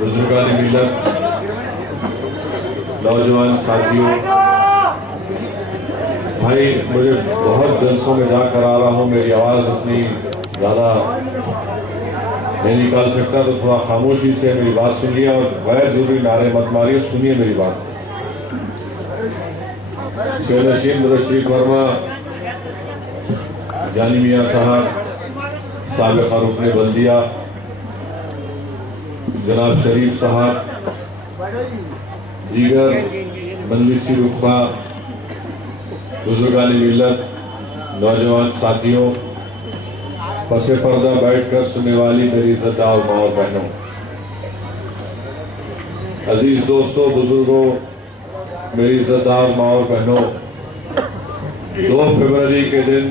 बुजुर्गान मिल्लत, नौजवान साथियों, भाई मुझे बहुत जलसों में जाकर आ रहा हूँ, मेरी आवाज़ उतनी ज़्यादा नहीं निकाल सकता, तो थोड़ा खामोशी से मेरी बात सुनिए और गैर जरूरी नारे मत मारिए, सुनिए मेरी बात। शेरनशीन रशीद वर्मा, जानी मियाँ साहब, साबिक़ रुकन बल्दिया, जनाब शरीफ साहब, दीगर मजलिसी रुतबा, बुजुर्गान मिल्लत, नौजवान साथियों, पसे पर्दा बैठकर सुनने वाली मेरी इज़्ज़तदार माँ और बहनों, अजीज दोस्तों, बुजुर्गों, मेरी इज़्ज़तदार माँ और बहनों, 2 फरवरी के दिन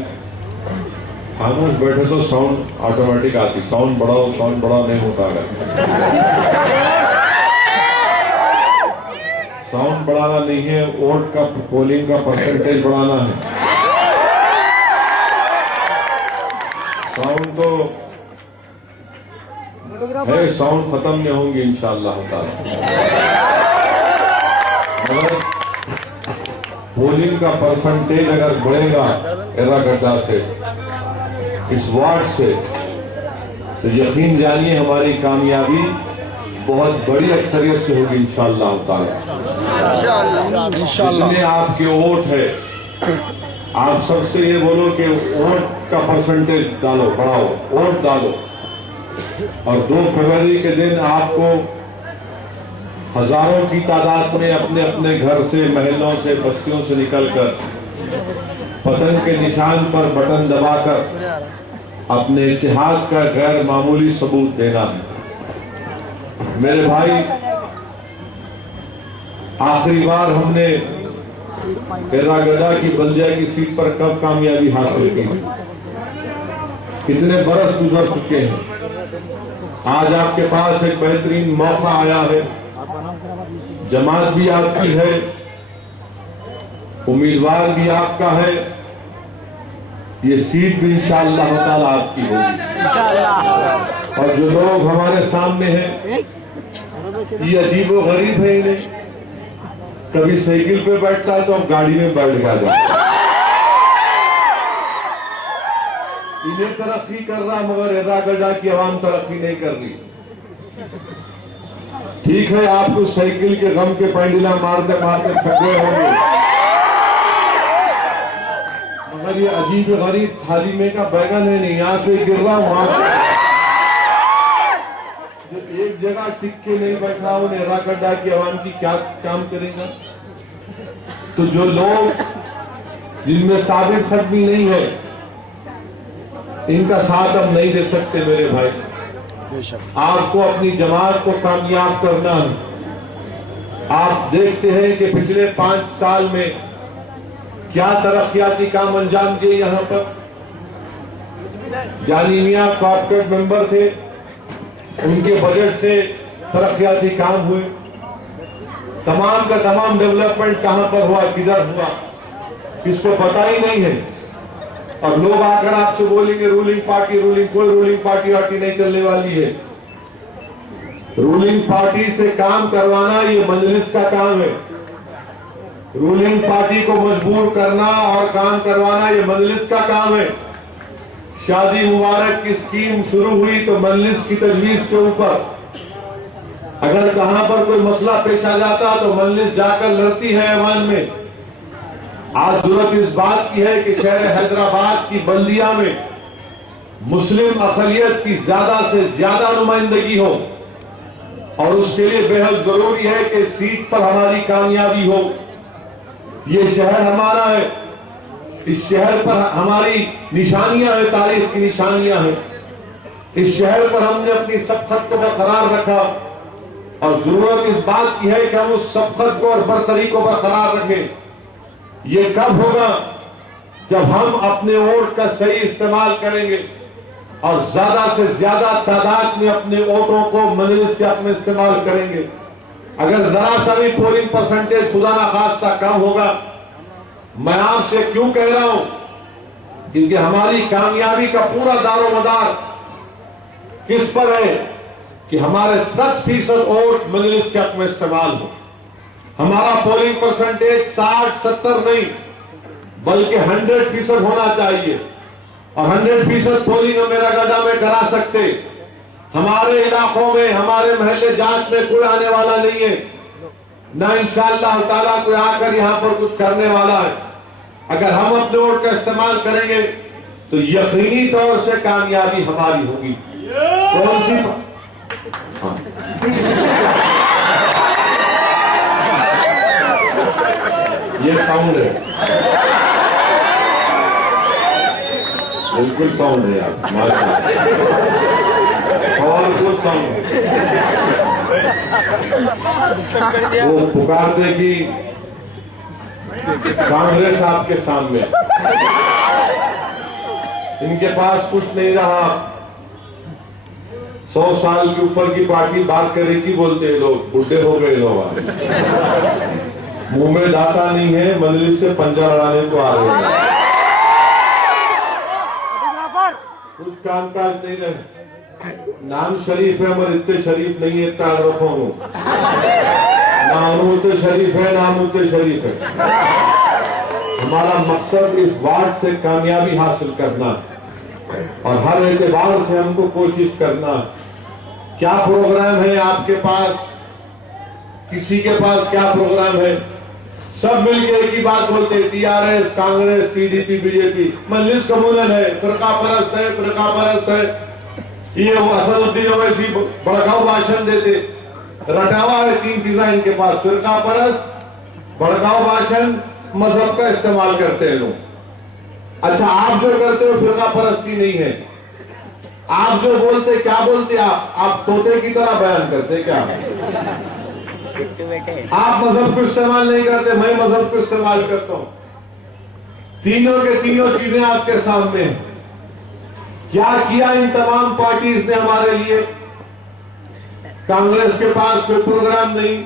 खामोश बैठे तो साउंड ऑटोमेटिक आती, साउंड बढ़ाओ नहीं होता है। साउंड बढ़ाना नहीं है, वोट का पोलिंग का परसेंटेज बढ़ाना है। साउंड तो है, साउंड खत्म नहीं होंगे इंशाअल्लाह ताला, मगर पोलिंग का परसेंटेज अगर बढ़ेगा एर्रागड्डा से, इस वार्ड से, तो यकीन जानिए हमारी कामयाबी बहुत बड़ी अक्सरियत से होगी इंशाअल्लाह ताला। जितने आपके वोट है, आप सबसे ये बोलो कि वोट का परसेंटेज डालो, बढ़ाओ, वोट डालो, और 2 फरवरी के दिन आपको हजारों की तादाद में अपने अपने घर से, महलों से, बस्तियों से निकलकर पतन के निशान पर बटन दबाकर अपने इत्तेहाद का गैर मामूली सबूत देना है। मेरे भाई, आखिरी बार हमने एर्रागड्डा की बल्दिया की सीट पर कब कामयाबी हासिल की? कितने बरस गुजर चुके हैं। आज आपके पास एक बेहतरीन मौका आया है, जमात भी आपकी है, उम्मीदवार भी आपका है, ये सीट भी इंशाअल्लाह ताला आपकी होगी। और जो लोग हमारे सामने हैं, ये अजीबो गरीब है, इन्हें कभी साइकिल पे बैठता है तो अब गाड़ी में बैठ गया, इन्हें तरक्की कर रहा, मगर एर्रागड्डा की आवाम तरक्की नहीं कर रही। ठीक है, आपको साइकिल के गम के पैंडला मारते मारते थक गए होंगे, मगर ये अजीब गरीब थाली में का बैगन है, नहीं यहाँ से गिर रहा वहां जब एक जगह टिक के नहीं बैठा, उन्हें एर्रागड्डा की आवाम की क्या काम करेगा? तो जो लोग जिनमें साबित खत्मी नहीं है, इनका साथ अब नहीं दे सकते मेरे भाई। आपको अपनी जमात को कामयाब करना है। आप देखते हैं कि पिछले 5 साल में क्या तरक्याती काम अंजाम दिए। यहाँ पर जानी मियाँ कॉर्पोरेट मेंबर थे, उनके बजट से तरक्याती काम हुए। तमाम का तमाम डेवलपमेंट कहां पर हुआ, किधर हुआ, किसको पता ही नहीं है। और लोग आकर आपसे बोलेंगे रूलिंग पार्टी, कोई रूलिंग पार्टी नहीं चलने वाली है। रूलिंग पार्टी से काम करवाना ये मजलिस का काम है। रूलिंग पार्टी को मजबूर करना और काम करवाना ये मजलिस का काम है। शादी मुबारक की स्कीम शुरू हुई तो मजलिस की तजवीज के ऊपर अगर कहां पर कोई मसला पेश आ जाता तो मजलिस जाकर लड़ती है ऐवान में। आज जरूरत इस बात की है कि शहर हैदराबाद की बल्दिया में मुस्लिम अक़लियत की ज्यादा से ज्यादा नुमाइंदगी हो, और उसके लिए बेहद जरूरी है कि सीट पर हमारी कामयाबी हो। ये शहर हमारा है, इस शहर पर हमारी निशानियां हैं, तारीख की निशानियां हैं। इस शहर पर हमने अपनी सबकत को बरकरार रखा, और जरूरत इस बात की है कि हम उस सबकत को और बरतरी को बरकरार रखें। ये कब होगा? जब हम अपने वोट का सही इस्तेमाल करेंगे। और ज्यादा से ज्यादा तादाद में अपने वोटों को मजलिस के हक में इस्तेमाल करेंगे। अगर जरा सा भी पोलिंग परसेंटेज खुदा ना खास्ता कम होगा, मैं आपसे क्यों कह रहा हूं, क्योंकि हमारी कामयाबी का पूरा दारोमदार किस पर है कि हमारे 60% वोट मजलिस के हक में इस्तेमाल हो। हमारा पोलिंग परसेंटेज 60-70 नहीं बल्कि 100% होना चाहिए, और 100% पोलिंग मेरा गड्ढा में करा सकते। हमारे इलाकों में, हमारे महल्ले जात में कोई आने वाला नहीं है, ना इंशाअल्लाह ताला कोई आकर यहां पर कुछ करने वाला है। अगर हम अपने वोट का इस्तेमाल करेंगे तो यकीनी तौर से कामयाबी हमारी होगी। कौन सी हाँ। ये साउंड है, बिल्कुल साउंड है यार, पावरफुल साउंड। वो पुकारते कि कांग्रेस आपके सामने, इनके पास कुछ नहीं रहा। 100 साल के ऊपर की पार्टी बात करेगी, बोलते हैं लोग बुढ़े हो गए लोग, मुंह में दाता नहीं है, मजलिस से पंजा लड़ाने को आ रहे हैं। कुछ कामकाज नहीं रहे, नाम शरीफ है मगर इतने शरीफ नहीं है, इतना रखो ना उनते शरीफ है ना मुझे शरीफ है। हमारा मकसद इस वार्ड से कामयाबी हासिल करना और हर एतबार से हमको कोशिश करना। क्या प्रोग्राम है आपके पास, किसी के पास क्या प्रोग्राम है, सब मिलकर एक ही बात बोलते हैं, टीआरएस, कांग्रेस, टीडीपी, बीजेपी मजलिस कम्युनल है, फिरका परस्त है, फिरका परस्त है। ये वो असदुद्दीन ओवैसी भड़काऊ भाषण देते, रटावा है 3 चीजें इनके पास, फिरका परस्त, भड़काऊ भाषण, मजहब का इस्तेमाल करते हैं लोग। अच्छा, आप जो करते हो फिरका परस्ती नहीं है, आप जो बोलते क्या बोलते, आप तोते की तरह बयान करते क्या? आप मजहब को इस्तेमाल नहीं करते, मैं मजहब को इस्तेमाल करता हूं। तीनों के तीनों चीजें आपके सामने हैं। क्या किया इन तमाम पार्टीज ने हमारे लिए? कांग्रेस के पास कोई प्रोग्राम नहीं,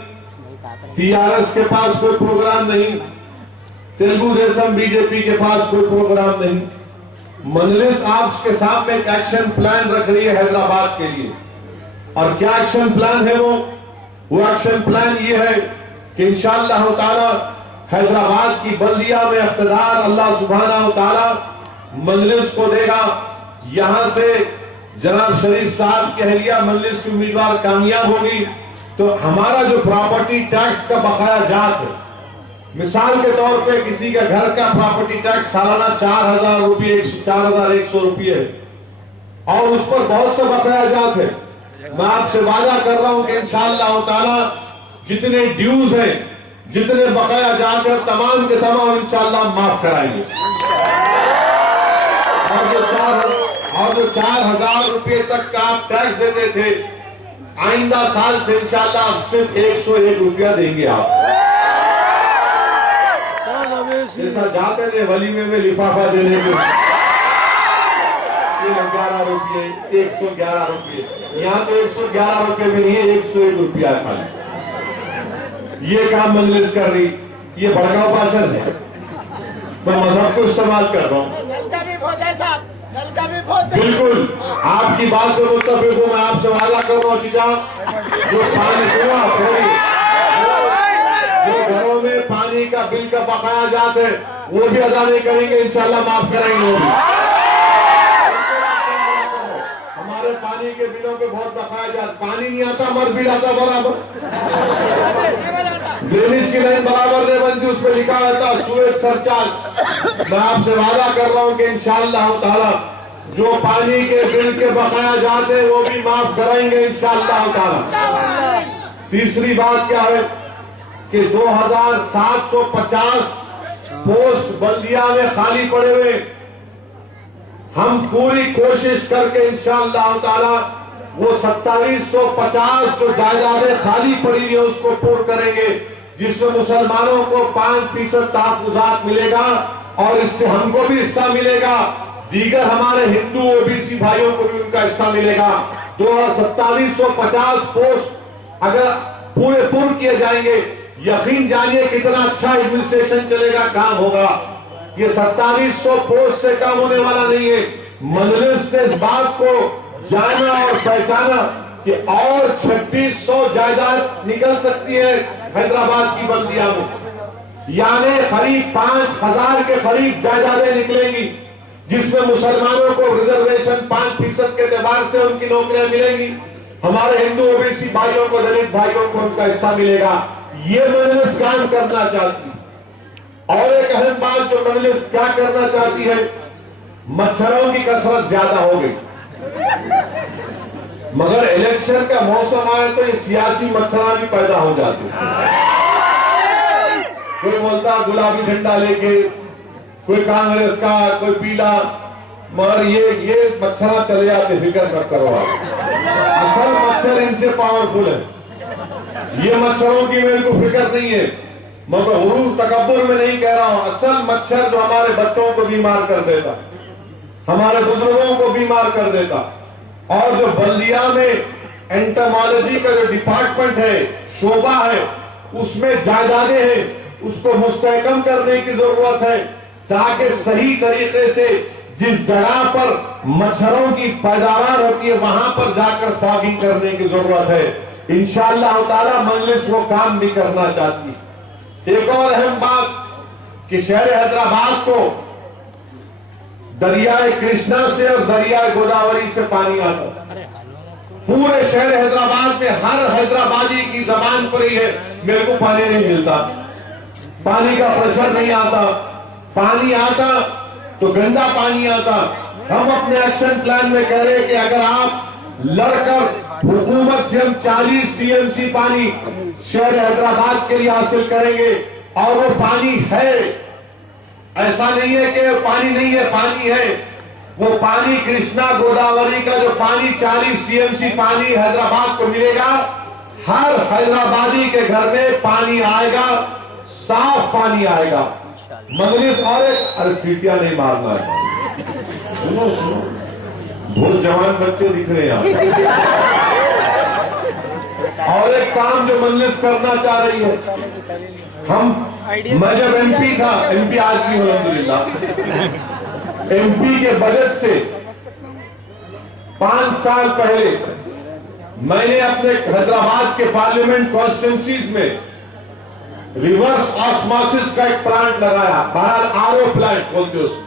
टीआरएस के पास कोई प्रोग्राम नहीं, तेलुगु देशम बीजेपी के पास कोई प्रोग्राम नहीं। मजलिस आपके सामने एक एक्शन प्लान रख रही है हैदराबाद के लिए। और क्या एक्शन प्लान है वो एक्शन प्लान ये है कि इंशाअल्लाह ताला हैदराबाद की बल्दिया में इख्तिदार अल्लाह सुब्हानहू ताला मजलिस को देगा। यहां से जनाब शरीफ साहब की अहलिया मजलिस की उम्मीदवार कामयाब होगी तो हमारा जो प्रॉपर्टी टैक्स का बकाया जात है, मिसाल के तौर पे किसी के घर का प्रॉपर्टी टैक्स सालाना 4,000 रुपये, 4,100 रुपये है और उस पर बहुत से बकाया जात है। मैं आपसे वादा कर रहा हूं कि इंशाअल्लाह ताला जितने ड्यूज हैं, जितने बकाया जात है, तमाम के तमाम इंशाअल्लाह माफ कराएंगे। और जो 4,000 रुपये तक का आप टैक्स देते थे, आइंदा साल से इंशाअल्लाह सिर्फ 101 रुपया देंगे आप। जैसा जाते थे वलीमे में लिफाफा देने को 11 रुपये, 111 रुपये, यहाँ तो 111 रुपये में नहीं है, 101 रुपया खाली। ये काम मजलिस कर रही, ये भड़काऊ भाषण है। मैं मजहब को इस्तेमाल कर रहा हूँ, बिल्कुल आपकी बात से मुत्तफिक हूं। मैं आपसे वादा कर रहा हूँ चीजा, जो पानी हुआ जो घरों में पानी का बिल का बकाया जात है वो भी अदा नहीं करेंगे, इंशाल्लाह माफ कराएंगे वो भी। हमारे पानी के बिलों पे बहुत बकाया जात, पानी नहीं आता मर बिल आता बराबर, ड्रेनेज की लाइन बराबर नहीं बनती, उस पर लिखा रहता सूएज सरचार्ज। मैं आपसे वादा कर रहा हूं कि इंशाअल्लाह ताला जो पानी के बिल के बकाया जाते हैं वो भी माफ कराएंगे इंशाअल्लाह ताला। तीसरी बात क्या है कि 2,750 पोस्ट बल्दिया में खाली पड़े हुए, हम पूरी कोशिश करके इंशाअल्लाह ताला वो 2750 जो जायदादें खाली पड़ी हुई है उसको पूर्ण करेंगे, जिसमें मुसलमानों को 5% तहफ्फुज़ात मिलेगा और इससे हमको भी हिस्सा मिलेगा। दीगर हमारे हिंदू ओबीसी भाइयों को भी उनका हिस्सा मिलेगा। 2750 पोस्ट अगर पूरे पूर्ण किए जाएंगे, यकीन जानिए कितना अच्छा एडमिनिस्ट्रेशन चलेगा, काम होगा। ये 2700 पोस्ट से काम होने वाला नहीं है। मजलिस ने इस बात को जाना और पहचाना कि और 2600 जायदाद निकल सकती है हैदराबाद की बल्दिया में, यानी करीब 5000 के करीब जायदादें निकलेंगी, जिसमें मुसलमानों को रिजर्वेशन 5% के एतबार से उनकी नौकरियां मिलेंगी, हमारे हिंदू ओबीसी भाइयों को, दलित भाइयों को उनका हिस्सा मिलेगा। ये मजलिस काम करना चाहती है। और एक अहम बात जो मजलिस क्या करना चाहती है, मच्छरों की कसरत ज्यादा हो गई, मगर इलेक्शन का मौसम आए तो ये सियासी मच्छरा भी पैदा हो जाते हैं। कोई बोलता गुलाबी झंडा लेके, कोई कांग्रेस का, कोई पीला, मगर ये मच्छरा चले जाते, फिक्र मत करो आप। असल मच्छर इनसे पावरफुल है। ये मच्छरों की मेरे को फिक्र नहीं है, मगर गुरूर तकब्बुर में नहीं कह रहा हूं। असल मच्छर जो हमारे बच्चों को बीमार कर देता, हमारे बुजुर्गों को बीमार कर देता, और जो बल्दिया में एंटोमोलॉजी का जो डिपार्टमेंट है, शोबा है, उसमें जायदादें हैं, उसको मुस्तहकम करने की जरूरत है, ताकि सही तरीके से जिस जगह पर मच्छरों की पैदावार होती है वहां पर जाकर फॉगिंग करने की जरूरत है। इंशाअल्लाह ताला मजलिस वो काम भी करना चाहती है। एक और अहम बात कि शहर हैदराबाद को दरियाए कृष्णा से और दरियाए गोदावरी से पानी आता है। पूरे शहर हैदराबाद में हर हैदराबादी की जबान पर ही है, मेरे को पानी नहीं मिलता, पानी का प्रेशर नहीं आता, पानी आता तो गंदा पानी आता। हम अपने एक्शन प्लान में कह रहे हैं कि अगर आप लड़कर हुकूमत से हम 40 टीएमसी पानी शहर हैदराबाद के लिए हासिल करेंगे, और वो पानी है, ऐसा नहीं है कि पानी नहीं है, पानी है। वो पानी कृष्णा गोदावरी का जो पानी 40 टीएमसी पानी हैदराबाद को मिलेगा, हर हैदराबादी के घर में पानी आएगा, साफ पानी आएगा। मजलिस और एक, अरे सीटियां नहीं मारना है, सुनो सुनो, बहुत जवान बच्चे दिख रहे हैं। और एक काम जो मजलिस करना चाह रही है, मैं जब एमपी था, एमपी आज भी हूं अल्हम्दुलिल्लाह, एमपी के बजट से 5 साल पहले मैंने अपने हैदराबाद के पार्लियामेंट कॉन्स्टिट्यूंसीज में रिवर्स ऑस्मोसिस का एक प्लांट लगाया, आरओ प्लांट बोलते हैं उसको।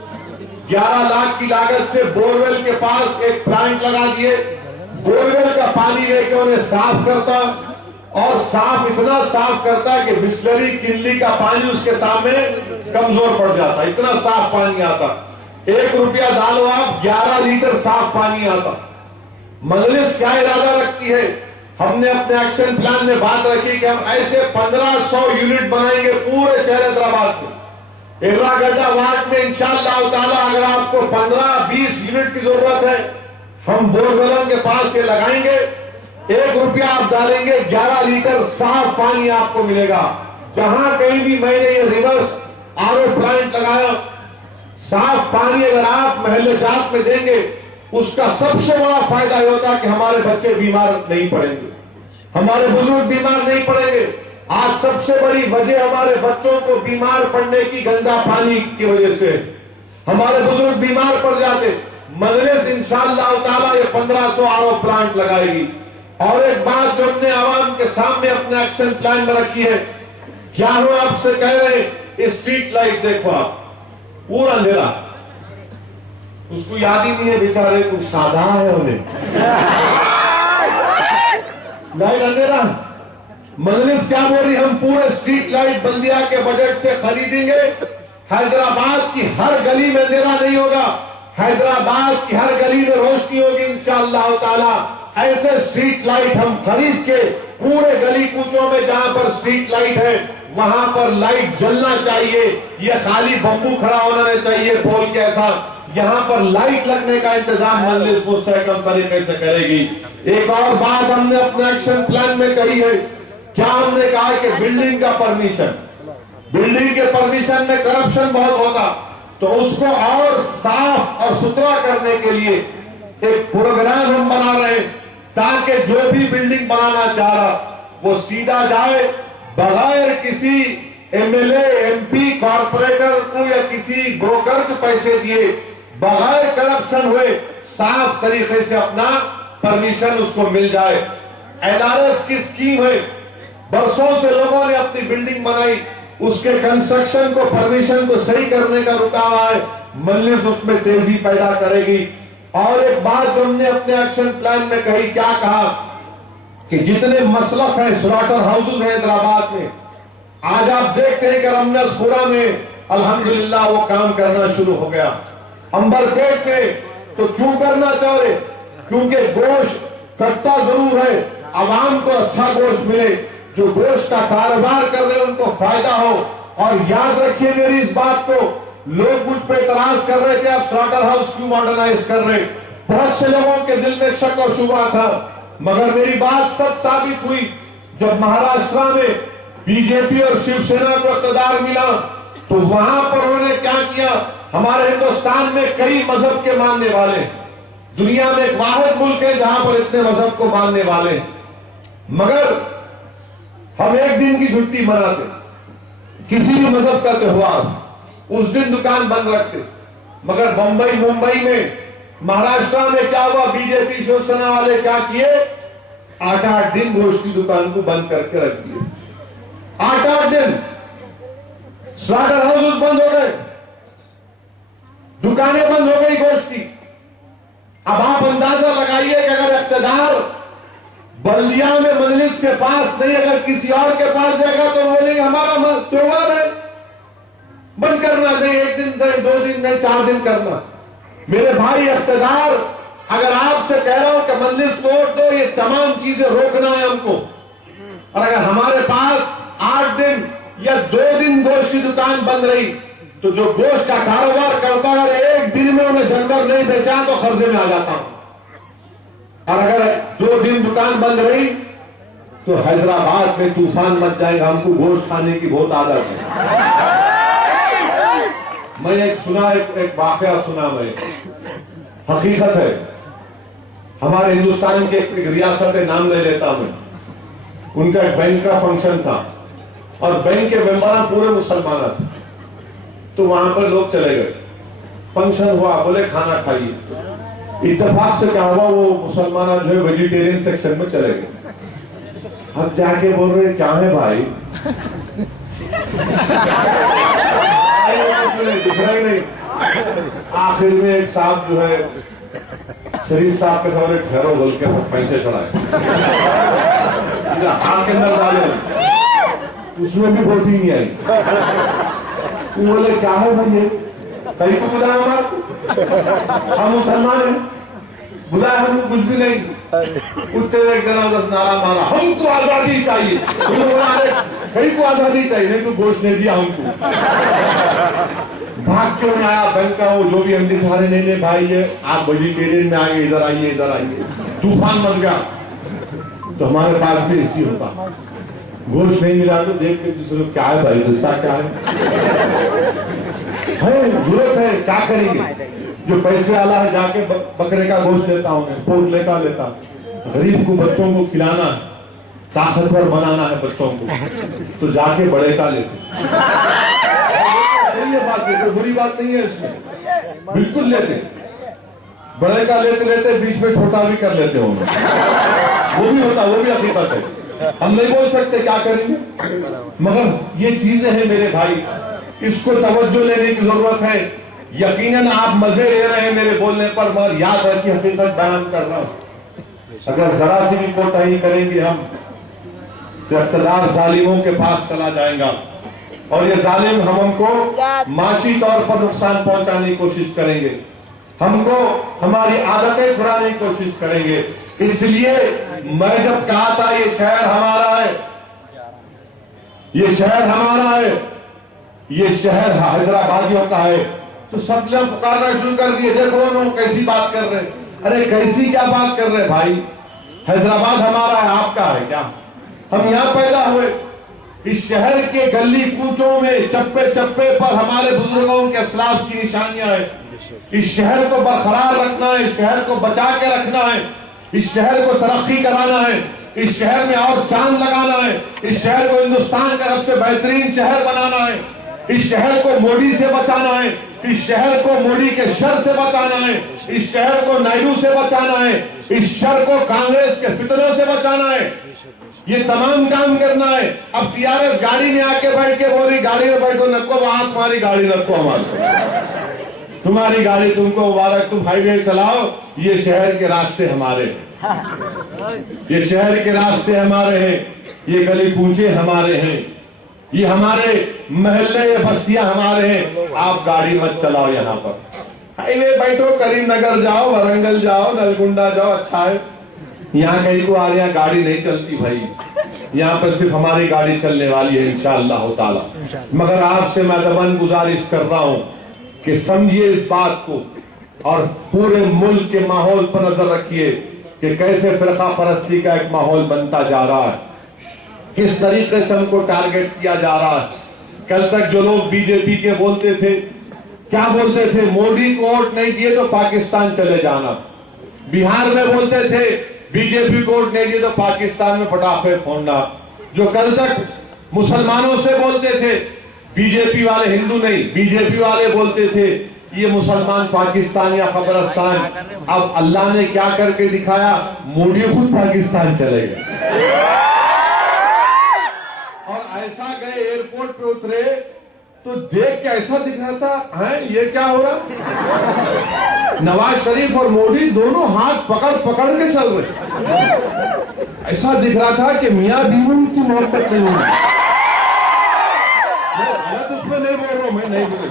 11 लाख की लागत से बोरवेल के पास एक प्लांट लगा दिए, बोरवेल का पानी लेके उन्हें साफ करता, और साफ इतना साफ करता है कि बिस्लरी किल्ली का पानी उसके सामने कमजोर पड़ जाता, इतना साफ पानी आता। 1 रुपया डालो आप, 11 लीटर साफ पानी आता। मजलिस क्या इरादा रखती है, हमने अपने एक्शन प्लान में बात रखी कि हम ऐसे 1500 यूनिट बनाएंगे पूरे शहर हैदराबाद में। एर्रागड्डा वार्ड में इंशाअल्लाह ताला अगर आपको 15-20 यूनिट की जरूरत है, हम बोरवेलों के पास ये लगाएंगे। 1 रुपया आप डालेंगे, 11 लीटर साफ पानी आपको मिलेगा। जहां कहीं भी मैंने ये रिवर्स आरओ प्लांट लगाया, साफ पानी अगर आप महल्ले जात में देंगे, उसका सबसे बड़ा फायदा यह होता है कि हमारे बच्चे बीमार नहीं पड़ेंगे, हमारे बुजुर्ग बीमार नहीं पड़ेंगे। आज सबसे बड़ी वजह हमारे बच्चों को बीमार पड़ने की गंदा पानी की वजह से, हमारे बुजुर्ग बीमार पड़ जाते। मजलिस इंशाअल्लाह ताला ये 1500 आरओ प्लांट लगाएगी। और एक बात जो हमने आवाम के सामने अपने एक्शन प्लान में रखी है, क्या हम आपसे कह रहे हैं, स्ट्रीट लाइट देखो आप, पूरा अंधेरा, उसको याद ही नहीं है बेचारे को, साधा है उन्हें लाइट अंधेरा। मजलिस क्या बोल रही, हम पूरे स्ट्रीट लाइट बल्दिया के बजट से खरीदेंगे। हैदराबाद की हर गली में अंधेरा नहीं होगा, हैदराबाद की हर गली में रोशनी होगी इंशाअल्लाह ताला। ऐसे स्ट्रीट लाइट हम खरीद के पूरे गली कूचों में जहां पर स्ट्रीट लाइट है वहां पर लाइट जलना चाहिए। ये खाली बम्बू खड़ा होना नहीं चाहिए पोल के ऐसा, यहां पर लाइट लगने का इंतजाम मजलिस मुस्तहकम तरीके से करेगी। एक और बात हमने अपने एक्शन प्लान में कही है, क्या हमने कहा कि बिल्डिंग का परमिशन, बिल्डिंग के परमिशन में करप्शन बहुत होता, तो उसको और साफ और सुथरा करने के लिए एक प्रोग्राम हम बना रहे हैं, ताकि जो भी बिल्डिंग बनाना चाह रहा वो सीधा जाए, बगैर किसी एमएलए, एमपी, कॉर्पोरेटर को या किसी ब्रोकर को पैसे दिए, बगैर करप्शन हुए, साफ तरीके से अपना परमिशन उसको मिल जाए। एनआरएस की स्कीम है, बरसों से लोगों ने अपनी बिल्डिंग बनाई, उसके कंस्ट्रक्शन को, परमिशन को सही करने का रुका हुआ है। मजलिस उसमें तेजी पैदा करेगी। और एक बात जो हमने अपने एक्शन प्लान में कही, क्या कहा कि जितने मसलक है, स्लॉटर हाउसेज है हैदराबाद में, आज आप देखते हैं कि रमनसपुरा में अल्हम्दुलिल्लाह वो काम करना शुरू हो गया। अंबरपेट में तो क्यों करना चाह रहे? क्योंकि गोश्त सस्ता जरूर है, आवाम को अच्छा गोश्त मिले, जो गोश्त का कारोबार कर रहे हैं उनको फायदा हो। और याद रखिए मेरी इस बात को, लोग मुझ पे इतराज कर रहे थे, आप स्लॉटर हाउस क्यों मॉडर्नाइज कर रहे? बहुत से लोगों के दिल में शक और शुबा था, मगर मेरी बात सच साबित हुई। जब महाराष्ट्र में बीजेपी और शिवसेना को इक़्तिदार मिला तो वहां पर उन्होंने क्या किया? हमारे हिंदुस्तान में कई मजहब के मानने वाले, दुनिया में एक वाहिद मुल्क है जहां पर इतने मजहब को मानने वाले, मगर हम एक दिन की छुट्टी मनाते, किसी भी मजहब का त्योहार, उस दिन दुकान बंद रखते। मगर बंबई, मुंबई में, महाराष्ट्र में क्या हुआ? बीजेपी शिवसेना वाले क्या किए? 8-8 दिन गोश्त की दुकान को बंद करके रख दिए। 8-8 दिन स्लॉटर हाउसेस बंद हो गए, दुकानें बंद हो गई गोश्त की। अब आप अंदाजा लगाइए कि अगर इख्तिदार बल्दिया में मजलिस के पास नहीं, अगर किसी और के पास देगा तो बोलेंगे हमारा त्योहार है, बंद करना नहीं, 1 दिन नहीं, 2 दिन नहीं, 4 दिन करना। मेरे भाई, इख्तिदार अगर आपसे कह रहा हूं कि मजलिस को वोट दो, ये तमाम चीजें रोकना है हमको, और अगर हमारे पास 8 दिन या 2 दिन गोश्त की दुकान बंद रही तो जो गोश्त का कारोबार करता है, अगर 1 दिन में उन्हें जानवर नहीं बेचा तो खर्चे में आ जाता हूं। और अगर 2 दिन दुकान बंद रही तो हैदराबाद में तूफान मच जाएगा। हमको गोश्त खाने की बहुत आदत है। मैं एक वाकया सुना, मैं हकीकत है। हमारे हिंदुस्तान के एक रियासत है, नाम ले लेता हूं मैं, उनका एक बैंक का फंक्शन था और बैंक के मेंबर पूरे मुसलमान थे। तो वहां पर लोग चले गए, फंक्शन हुआ, बोले खाना खाइए। इत्तेफाक से क्या हुआ, वो मुसलमान जो है वेजिटेरियन सेक्शन में चले गए। अब जाके बोल रहे क्या है भाई, दिख रहा ही नहीं। आखिर में एक साहब जो है, शरीफ साहब के सामने ठहरो बोल के पैसे चढ़ाए, हाथ के अंदर डाले, उसमें भी वोट ही नहीं आई। बोले क्या है भाई, ये कहीं को बुलाया हमारे, हम मुसलमान हैं, बुलाया हमको कुछ भी नहीं। कुत्ते एक जना 10 नारा मारा, हमको आजादी चाहिए। कहीं को आजादी चाहिए, नहीं तो गोश्त नहीं दिया हमको। भाग क्यों आया बैंक का वो जो भी एमडी था, नहीं नहीं भाई ये आप वेजिटेरियन में आइए, इधर आइए, इधर आइए। तूफान मच गया। तो हमारे पास भी ऐसी होता, गोश्त नहीं मिला तो देख के दूसरे क्या है भाई, गुस्सा क्या है, जरूरत है, क्या करेंगे? जो पैसे वाला है जाके बकरे का गोश्त लेता हूं, पोर्क लेता। गरीब को, बच्चों को खिलाना है, ताकतवर बनाना है बच्चों को, तो जाके बड़े का लेते। सही है बात, कोई बुरी बात नहीं है इसमें, बिल्कुल लेते। बड़े का लेते बीच में छोटा भी कर लेते होंगे, वो भी होता, वो भी हकीकत है। हम नहीं बोल सकते क्या करेंगे, मगर ये चीजें हैं मेरे भाई, इसको तवज्जो लेने की जरूरत है। यकीनन आप मजे ले रहे हैं मेरे बोलने पर, मगर याद रखिए हकीकत बयान कर रहा हूं। अगर जरा सी भी कोताही करेंगे हम तो इख्तिदार जालिमों के पास चला जाएगा, और ये जालिम हमको माशी तौर पर नुकसान पहुंचाने की कोशिश करेंगे, हमको हमारी आदतें छुड़ाने की कोशिश करेंगे। इसलिए मैं जब कहा था ये शहर हमारा है, ये शहर हमारा है, ये शहर हैदराबादियों का है, तो सब लोग पुकारना शुरू कर दिए, देखो उन्होंने कैसी बात कर रहे। अरे कैसी क्या बात कर रहे भाई, हैदराबाद हमारा है, आपका है क्या? हम यहां पैदा हुए, इस शहर के गली कूचों में चप्पे चप्पे पर हमारे बुजुर्गों के असलाफ की निशानियां हैं। इस शहर को बरकरार रखना है, इस शहर को बचा के रखना है, इस शहर को तरक्की कराना है, इस शहर में और चांद लगाना है, इस शहर को हिंदुस्तान का सबसे बेहतरीन शहर बनाना है, इस शहर को मोदी से बचाना है, इस शहर को मोदी के शर से बचाना है, इस शहर को नायडू से बचाना है, इस शहर को कांग्रेस के फितनों से बचाना है। ये तमाम काम करना है। अब टीआरएस गाड़ी में आके बैठ के बोल रही गाड़ी में बैठो नको हाथ मारी गाड़ी नको हमारे तुम्हारी गाड़ी तुमको मुबारक, तुम हाईवे चलाओ। ये शहर के रास्ते हमारे हैं, ये शहर के रास्ते हमारे हैं, ये गली कूचे हमारे हैं, ये हमारे मोहल्ले ये बस्तियां हमारे हैं। आप गाड़ी मत चलाओ यहाँ पर, हाईवे बैठो, करीमनगर जाओ, वरंगल जाओ, नलगुंडा जाओ, अच्छा है। यहाँ कहीं को आ रहे गाड़ी नहीं चलती भाई, यहाँ पर सिर्फ हमारी गाड़ी चलने वाली है इंशाअल्लाह ताला। मगर आपसे मैं दमन गुजारिश कर रहा हूँ कि समझिए इस बात को और पूरे मुल्क के माहौल पर नजर रखिए कि कैसे फिरका परस्ती का एक माहौल बनता जा रहा है, किस तरीके से हमको टारगेट किया जा रहा है। कल तक जो लोग बीजेपी के बोलते थे, क्या बोलते थे, मोदी को वोट नहीं दिए तो पाकिस्तान चले जाना। बिहार में बोलते थे बीजेपी को वोट नहीं दिए तो पाकिस्तान में पटाखे फोड़ना। जो कल तक मुसलमानों से बोलते थे, बीजेपी वाले, हिंदू नहीं, बीजेपी वाले बोलते थे ये मुसलमान पाकिस्तान या कब्रिस्तान, अब अल्लाह ने क्या करके दिखाया, मोदी खुद पाकिस्तान चले गए। और ऐसा गए एयरपोर्ट पे उतरे तो देख के ऐसा दिख रहा था है ये क्या हो रहा। नवाज शरीफ और मोदी दोनों हाथ पकड़ पकड़ के चल रहे। ऐसा दिख रहा था कि मियां बीवी की मोहब्बत नहीं हुई। गलत उसमें नहीं बोल रहा हूं, मैं नहीं बोल,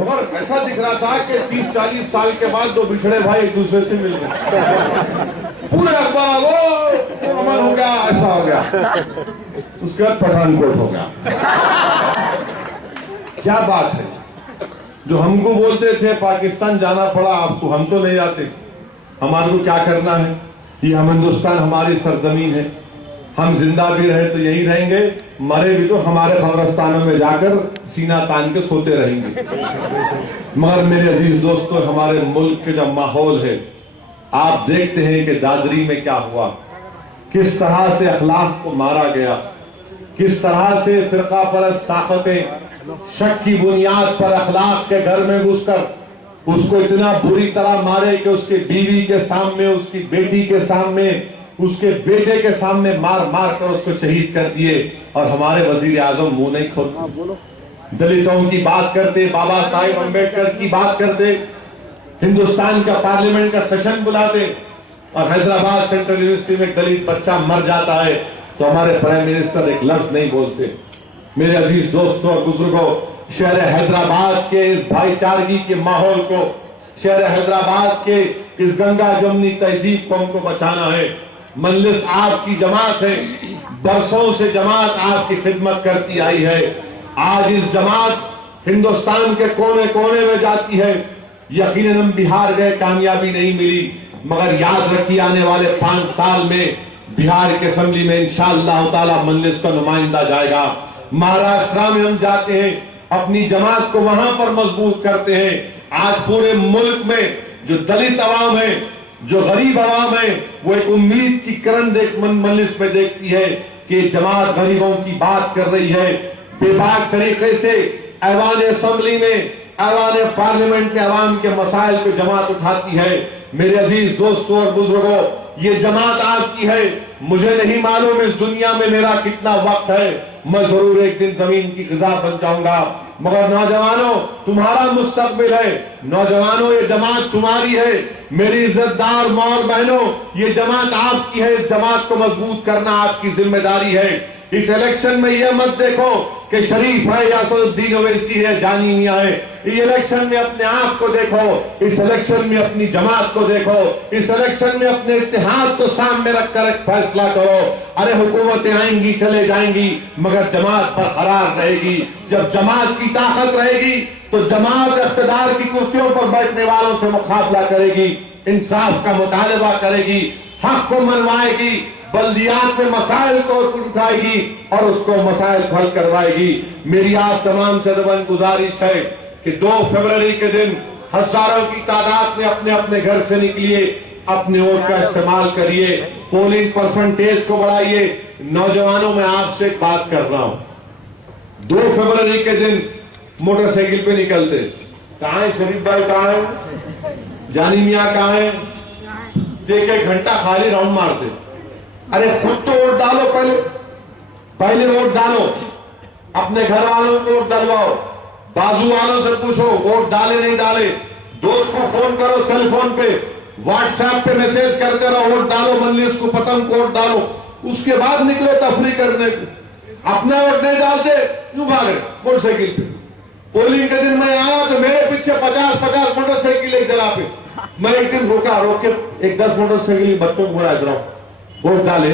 मगर ऐसा दिख रहा था कि 30-40 साल के बाद दो बिछड़े भाई एक दूसरे से मिल गए। पूरे अखबार वो अमन हो गया, ऐसा हो गया, उसके बाद पठानकोट हो गया। क्या बात है, जो हमको बोलते थे पाकिस्तान जाना पड़ा आपको, हम तो नहीं जाते, हमारे को क्या करना है, ये हम हिंदुस्तान हमारी सरजमीन है, हम जिंदा भी रहे तो यही रहेंगे, मरे भी तो हमारे कब्रिस्तानों में जाकर सीना तान के सोते रहेंगे। मगर मेरे अजीज दोस्तों, हमारे मुल्क के जो माहौल है, आप देखते हैं कि दादरी में क्या हुआ, किस तरह से अखलाक को मारा गया, किस तरह से फिरका परस्त ताकतें शक की बुनियाद पर अखलाक के घर में घुसकर उसको इतना बुरी तरह मारे कि उसके बीवी के सामने, उसकी बेटी के सामने, उसके बेटे के सामने मार मार कर उसको शहीद कर दिए। और हमारे वजीर आजम मुंह नहीं खोलते, दलितों की बात करते, बाबा साहेब अम्बेडकर की बात करते, हिंदुस्तान का पार्लियामेंट का सेशन बुलाते, और हैदराबाद सेंट्रल यूनिवर्सिटी में एक दलित बच्चा मर जाता है तो हमारे प्राइम मिनिस्टर एक लफ्ज नहीं बोलते। मेरे अजीज दोस्तों और बुजुर्गों, शहर हैदराबाद के इस भाईचारगी के माहौल को, शहर हैदराबाद के इस गंगा जमुनी तहजीब को हमको बचाना है। मजलिस आपकी जमात है, बरसों से जमात आपकी खिदमत करती आई है। आज इस जमात हिंदुस्तान के कोने कोने में जाती है। यकीनन हम बिहार गए, कामयाबी नहीं मिली, मगर याद रखिए आने वाले 5 साल में बिहार के असेंबली में इंशाअल्लाह ताला मजलिस का नुमाइंदा जाएगा। महाराष्ट्र में हम जाते हैं, अपनी जमात को वहां पर मजबूत करते हैं। आज पूरे मुल्क में जो दलित अवाम है, जो गरीब अवाम है, वो एक उम्मीद की किरण मजलिस में देखती है कि जमात गरीबों की बात कर रही है। बेबाक तरीके से ऐवान असेंबली में, ऐवान पार्लियामेंट में अवाम के मसाइल को जमात उठाती है। मेरे अजीज दोस्तों और बुजुर्गों, ये जमात आपकी है। मुझे नहीं मालूम इस दुनिया में मेरा कितना वक्त है, मैं जरूर एक दिन जमीन की ग़िज़ा बन जाऊंगा, मगर नौजवानों, तुम्हारा मुस्तकबिल है। नौजवानों, ये जमात तुम्हारी है। मेरी इज्जतदार माँ और बहनों, ये जमात आपकी है। इस जमात को मजबूत करना आपकी जिम्मेदारी है। इस इलेक्शन में यह मत देखो कि शरीफ है या असदुद्दीन ओवैसी है, जानी मियां है। इस इलेक्शन में अपने आप को देखो, इस इलेक्शन में अपनी जमात को देखो, इस इलेक्शन में अपने इत्तेहाद को सामने रखकर एक फैसला करो। अरे हुकूमतें आएंगी चले जाएंगी, मगर जमात बरकरार रहेगी। जब जमात की ताकत रहेगी तो जमात इख्तिदार की कुर्सियों पर बैठने वालों से मुकाबला करेगी, इंसाफ का मुतालबा करेगी, हक को मनवाएगी, बल्दियात में मसाइल को उठाएगी और उसको मसाइल हल करवाएगी। मेरी आप तमाम से दबन गुजारिश है कि 2 फरवरी के दिन हजारों की तादाद में अपने अपने घर से निकलिए, अपने वोट का इस्तेमाल करिए, पोलिंग परसेंटेज को बढ़ाइए। नौजवानों में आपसे एक बात कर रहा हूं, 2 फरवरी के दिन मोटरसाइकिल पे निकलते, कहां है शरीफ भाई, कहां है जानी मियां, कहां है, 1 घंटा खाली राउंड मारते। अरे खुद तो वोट डालो, पहले वोट डालो, अपने घर वालों को वोट डलवाओ, बाजू वालों से पूछो वोट डाले नहीं डाले, दोस्त को फोन करो सेल फोन पे, व्हाट्सएप पे मैसेज करते रहो वोट डालो, मजलिस को पतंग वोट डालो, उसके बाद निकलो तफरी करने को। अपना वोट नहीं डालते क्यों भागे मोटरसाइकिल पे। पोलिंग के दिन मैं आया तो मेरे पीछे 50-50 मोटरसाइकिल एक जगह पे। मैं एक दिन रोक के एक 10 मोटरसाइकिल बच्चों को बुलाया जरा वोट डाले।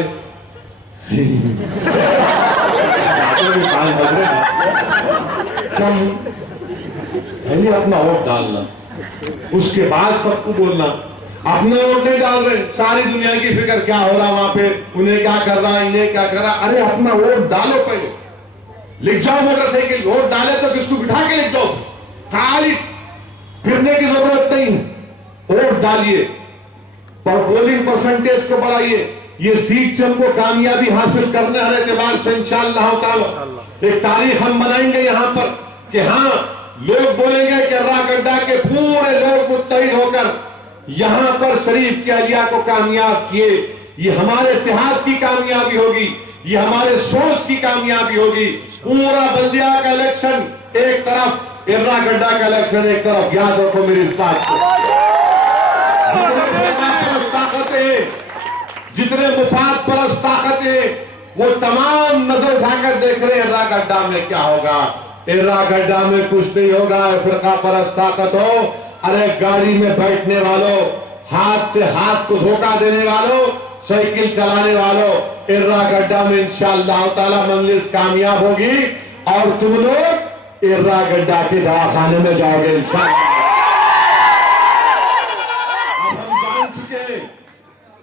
पहले अपना वोट डालना, उसके बाद सबको बोलना। अपना वोट नहीं डाल रहे, सारी दुनिया की फिक्र क्या हो रहा वहां पे, उन्हें क्या कर रहा, इन्हें क्या कर रहा। अरे अपना वोट डालो, पहले लिख जाओ मोटरसाइकिल, वोट डाले तो किसको बिठा के लिख जाओ, खाली फिरने की जरूरत नहीं, वोट डालिए और पोलिंग परसेंटेज को बढ़ाइए। ये सीट से हमको कामयाबी हासिल करने हर एतबार से इंशाअल्लाह ताला एक तारीख हम बनाएंगे यहां पर कि हाँ, लोग बोलेंगे कि रागड्डा के पूरे लोग मुत्तहिद होकर यहां पर शरीफ के अलिया को कामयाब किए। ये हमारे इत्तेहाद की कामयाबी होगी, ये हमारे सोच की कामयाबी होगी। पूरा बल्दिया का इलेक्शन एक तरफ, इर्रागड्डा का इलेक्शन एक तरफ, याद रखो मेरी इस बात को। जितने मुफाद परस्त ताकतें वो तमाम नजर उठाकर देख रहे हैं इर्रागड्डा में क्या होगा। इर्रागड्डा में कुछ नहीं होगा, फिरका परस्त ताकत हो। अरे गाड़ी में बैठने वालों, हाथ से हाथ को धोखा देने वालों, साइकिल चलाने वालों, इर्रागड्डा में इंशाअल्लाह ताला मजलिस कामयाब होगी और तुम लोग इर्रागड्डा के दवाखाने में जाओगे इंशाअल्लाह।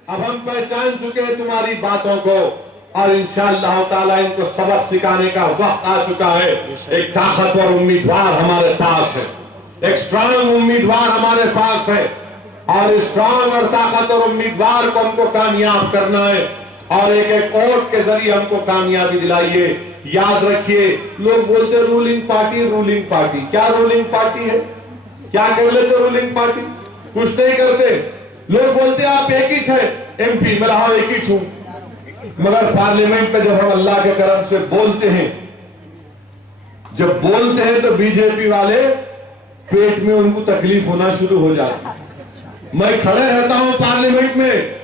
अब हम पहचान चुके हैं तुम्हारी बातों को और इंशाअल्लाह ताला इनको सबक सिखाने का वक्त आ चुका है। एक ताकतवर उम्मीदवार हमारे पास है, एक स्ट्रांग उम्मीदवार हमारे पास है और स्ट्रांग और ताकतवर उम्मीदवार को हमको कामयाब करना है और एक एक वोट के जरिए हमको कामयाबी दिलाइए। याद रखिए, लोग बोलते रूलिंग पार्टी, क्या रूलिंग पार्टी है, क्या कर लेते रूलिंग पार्टी, कुछ नहीं करते। लोग बोलते आप एक ही है एमपी, मैं हाँ एक ही छू, मगर पार्लियामेंट में जब हम अल्लाह के करम से बोलते हैं, जब बोलते हैं तो बीजेपी वाले पेट में उनको तकलीफ होना शुरू हो जाती है। मैं खड़े रहता हूं पार्लियामेंट में,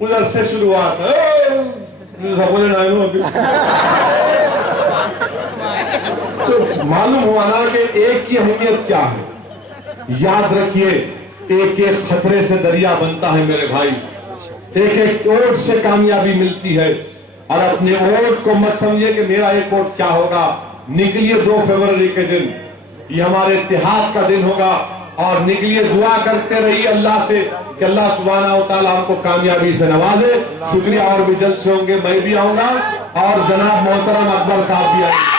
उधर से शुरुआत तो मालूम हुआ ना कि एक की अहमियत क्या है। याद रखिए, एक एक खतरे से दरिया बनता है मेरे भाई, एक एक वोट से कामयाबी मिलती है। और अपने वोट को मत समझिए कि मेरा एक वोट क्या होगा। निकलिए 2 फरवरी के दिन, ये हमारे इत्तेहाद का दिन होगा और निकलिए, दुआ करते रहिए अल्लाह से कि अल्लाह सुब्हानहू तआला हमको कामयाबी से नवाजे। शुक्रिया, और भी जल्द से होंगे, मैं भी आऊंगा और जनाब मोहतरम अकबर साहब भी आएंगे।